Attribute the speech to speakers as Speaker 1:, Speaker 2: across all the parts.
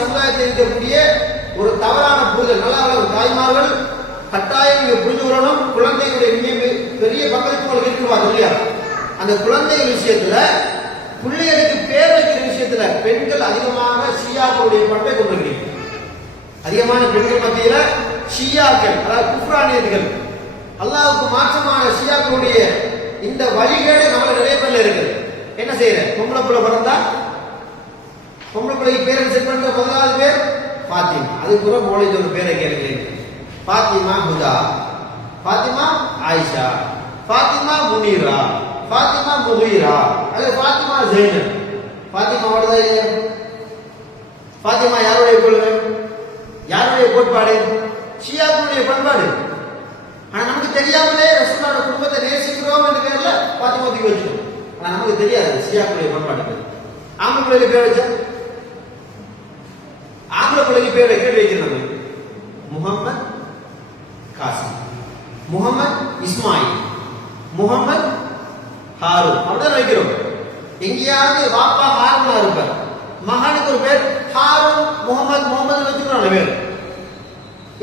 Speaker 1: சமுதாயத்தில் இருக்கக்கூடிய ஒரு தவறான புரிதல். நல்லா ஒரு தாய்மார்கள் கட்டாயம் இங்க புரிந்து கொள்ளணும். குழந்தைகளுடைய பெரிய பங்களிப்புகள் இருக்குவாங்க இல்லையா அந்த குழந்தை விஷயத்துல பிள்ளைகளுக்கு பேர் வைக்கிற விஷயத்துல பெண்கள் அதிகமாக ஷியாக்களுடைய பண்பை கொண்டிருக்கிறீங்க அதிகமான பெண்கள் மத்தியில ஷியாக்கள் அதாவது குஃப்ரானியர்கள் அல்லாவுக்கு மாற்றமான ஷியாக்களுடைய இந்த வழிகேடு நம்ம நிறைய பேர்ல இருக்குது. என்ன செய்யற? பொம்பளை பிள்ளை பிறந்தா பொம்பளை பிள்ளைக்கு பேர் செட் பண்ற முதலாவது பேர்? பாத்திமா. அதுக்கு கூட ஒரு பேரை கேட்கிறேன் பாத்திமா ஹுதா பாத்திமா ஆயிஷா. பாத்திமா முனீரா. பாத்திமா முகீரா. அல்லது பாத்திமா ஜெயினப். பாத்திமாவோட தான் இல்லையா? பாத்திமா யாருடைய கொள்கை யாருடைய கோட்பாடு? ஷியாக்களுடைய பண்பாடு. ஆனா நமக்கு தெரியாமலே ரசூலோட குடும்பத்தை நேசிக்கிறோம் என்ற பேர்ல பாத்திமா தூக்கி வச்சிருக்கோம். ஆனா நமக்கு தெரியாது ஷியாக்களுடைய பண்பாடு ஆம்பளை பேர் வச்சா? ஆம்பளை பிள்ளைக்கு பேர் வைக்க வைக்கிறது முகம்மது காசிம் முகமது இஸ்மாயில் முகமது ஹாரூன் அப்படிதான் வைக்கிறோம் எங்கேயாவது வாப்பா ஹாரூனா இருப்பார் மகனுக்கு ஒரு பேர் ஹாரூன் முகமது முகமது வச்சுக்கிறோம் பேர்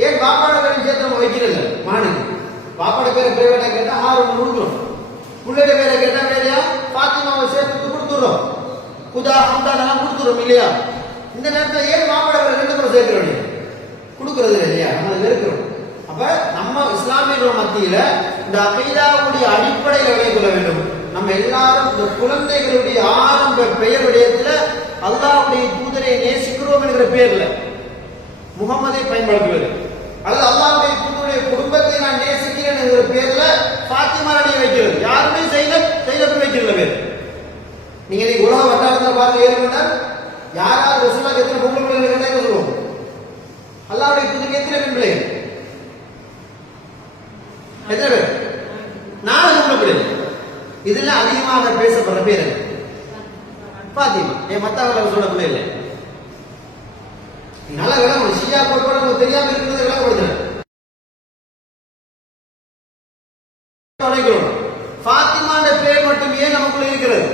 Speaker 1: ஏன் பாப்பாட பேரை சேர்த்து நம்ம வைக்கிறது மகனுக்கு பாப்பாட பேரை பிரைவேட்டா கேட்டா ஹாரூன் கொடுக்குறோம் பிள்ளைட பேரை கேட்டா வேறையா பாத்திமாவை சேர்த்து கொடுத்துடுறோம் குதா ஹம்தா எல்லாம் கொடுத்துறோம் இல்லையா இந்த நேரத்தில் ஏன் பாப்பாட பேரை ரெண்டு பேரும் சேர்க்கிறோம் கொடுக்கறது இல்லையா? நம்ம அதை வெறுக்கிறோம். அப்ப நம்ம இஸ்லாமியர்கள் மத்தியில இந்த அகைதாவுடைய அடிப்படையில் விளை கொள்ள வேண்டும். நம்ம எல்லாரும் இந்த குழந்தைகளுடைய ஆரம்ப பெயர் விடயத்துல அல்லாவுடைய தூதரை நேசிக்கிறோம் என்கிற பேர்ல முகமதை பயன்படுத்துவது. அல்லது அல்லாவுடைய தூதருடைய குடும்பத்தை நான் நேசிக்கிறேன் என்கிற பேர்ல பாத்திமா அணி வைக்கிறது. யாருமே செய்த செய்த வைக்கிறது பேர். நீங்க உலக வட்டாரத்தில் பார்த்து ஏறுங்கன்னா யார் ரசூலாக்கு எத்தனை பொம்பளை பிள்ளைகள் கேட்டா சொல்லுவோம் அல்லாவுடைய தூதருக்கு எத்தனை பெண் பிள்ளைகள் எத்தனை பேர்? நாலு பொம்பளை இதெல்லாம் இதுல அதிகமாக பேசப்படுற பேர் என்ன? பாத்திமா. என் மத்தவங்களை சொல்ல பிள்ளை இல்லை. நீ நல்லா விளங்கணும் ஷியா கோட்பாடு உங்களுக்கு தெரியாம இருக்கிறது விளங்கப்படுத்துறேன் வணங்குகிறோம். ஃபாத்திமான்ற பேர் மட்டும் ஏன் நமக்குள்ள இருக்கிறது?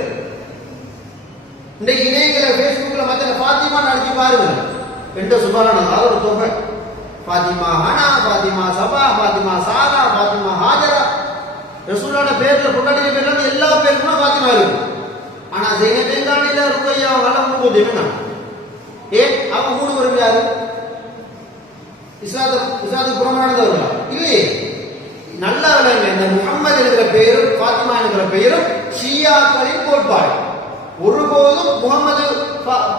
Speaker 1: இன்றைக்கு இணையங்கள பேஸ்புக்ல மத்த ஃபாத்திமா நடத்தி பாருங்க. என்ற சுபாரான ஒரு தொகை Fatima Hana Fatima Saba Fatima Sara Fatima Hajara. ரசூலோட பேர்ல பொண்டாட்டி பேர்ல இருந்து எல்லா பேருக்குமே ஃபாத்திமா இருக்கு. ஆனா செய்ய பெங்காலில ருக்கையா வளம் மூணு என்ன ஏன் அவங்க மூணு பேரும் யாரு? இஸ்லாத்து இஸ்லாத்துக்கு புறமானதவர்களா இல்லையே? நல்லா விளங்க இந்த முகம்மது என்கிற பெயரும் ஃபாத்திமா என்கிற பெயரும் ஷியாக்களின் கோட்பாடு. ஒருபோதும் முகமது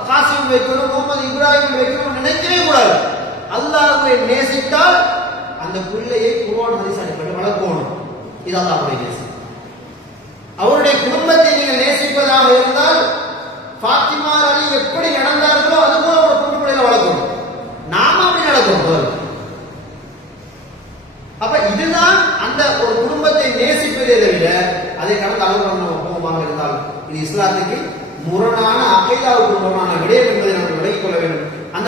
Speaker 1: காசிம் வைக்கணும் முகமது இப்ராஹிம் வைக்கணும் நினைக்கவே கூடாது. அல்லாஹுவை நேசித்தால் அந்த பிள்ளையை குருவான் ஹதீஸ் அடிப்படையில் வளர்க்கணும். இது அல்லாஹுடைய நேசம். அவருடைய குடும்பத்தை நீங்கள் நேசிப்பதாக இருந்தால் பாத்திமா அலி எப்படி நடந்தார்களோ அது போல ஒரு பொண்ணு பிள்ளைகளை வளர்க்கணும். நாம அப்படி நடக்கணும் அப்ப இதுதான் அந்த ஒரு குடும்பத்தை நேசிப்பதே தவிர அதை கடந்து அளவு நம்ம போகமாக இருந்தால் இது இஸ்லாத்துக்கு முரணான அகைதாவுக்கு முரணான விடயம் என்பதை நாம் விலகிக் கொள்ள வேண்டும்.